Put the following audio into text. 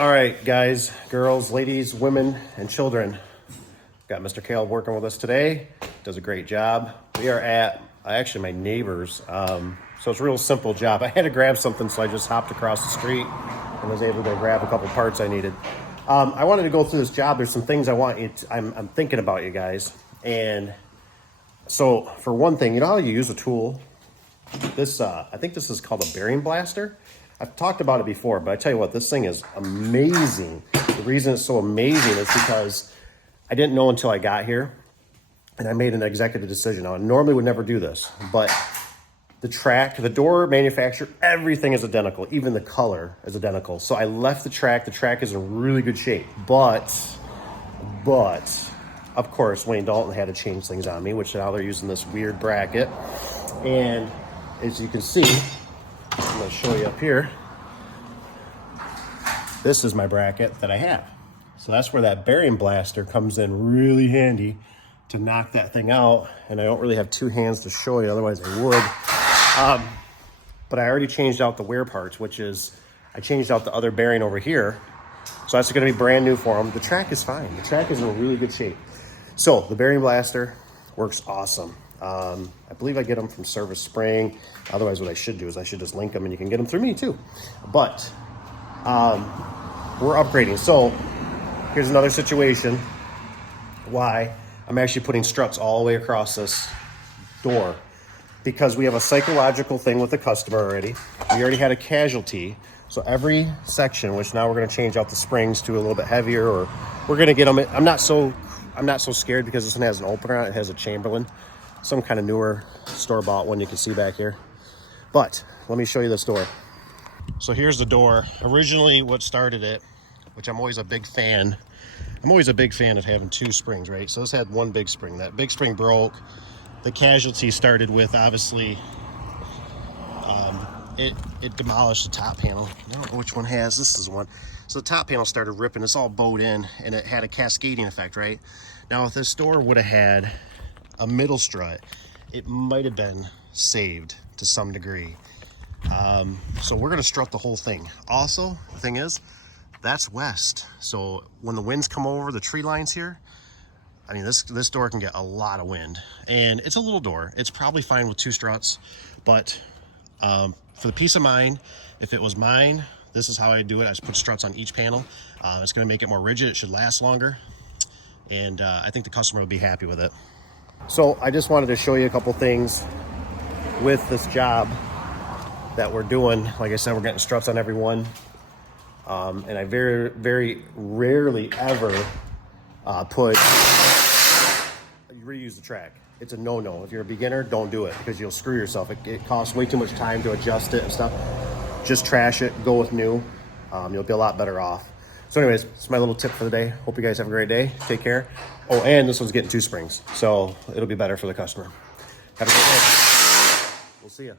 All right, guys, girls, ladies, women, and children. Got Mr. Caleb working with us today. Does a great job. We are at actually my neighbor's. So it's a real simple job. I had to grab something, so I just hopped across the street and was able to grab a couple parts I needed. I wanted to go through this job. There's some things I want you to, I'm thinking about you guys. And so for one thing, you know how you use a tool? This, I think this is called a bearing blaster. I've talked about it before, but I tell you what, this thing is amazing. The reason it's so amazing is because I didn't know until I got here, and I made an executive decision. Now, I normally would never do this, but the track, the door manufacturer, everything is identical. Even the color is identical. So I left the track. The track is in really good shape, but of course, Wayne Dalton had to change things on me, which now they're using this weird bracket. And as you can see, I'm going to show you up here. This is my bracket that I have. So that's where that bearing blaster comes in really handy to knock that thing out. And I don't really have two hands to show you, otherwise I would. But I already changed out the wear parts, which is I changed out the other bearing over here. So that's going to be brand new for them. The track is fine. The track is in really good shape. So the bearing blaster works awesome. I believe I get them from Service Spring. Otherwise, what I should do is I should just link them, and you can get them through me too. But we're upgrading. So here's another situation why I'm actually putting struts all the way across this door, because we have a psychological thing with the customer already. We already had a casualty. So every section, which now we're going to change out the springs to a little bit heavier, or we're going to get them. I'm not so scared because this one has an opener on it. It has a Chamberlain, some kind of newer store-bought one you can see back here. But let me show you this door. So here's the door. Originally what started it, which I'm always a big fan. I'm always a big fan of having two springs, right? So this had one big spring. That big spring broke. The casualty started with, obviously, it demolished the top panel. I don't know which one has. This is one. So the top panel started ripping. It's all bowed in, and it had a cascading effect, right? Now, if this door would have had a middle strut, it might have been saved to some degree. So we're going to strut the whole thing. Also, the thing is, that's west. So when the winds come over the tree lines here, I mean, this door can get a lot of wind. And it's a little door. It's probably fine with two struts. But for the peace of mind, if it was mine, this is how I do it. I just put struts on each panel. It's going to make it more rigid. It should last longer. And I think the customer will be happy with it. So I just wanted to show you a couple things with this job that we're doing. Like I said, we're getting struts on every one. And I very, very rarely ever reuse the track. It's a no-no. If you're a beginner, don't do it, because you'll screw yourself. It costs way too much time to adjust it and stuff. Just trash it, go with new. You'll be a lot better off. So anyways, it's my little tip for the day. Hope you guys have a great day. Take care. Oh, and this one's getting two springs, so it'll be better for the customer. Have a great day. We'll see you.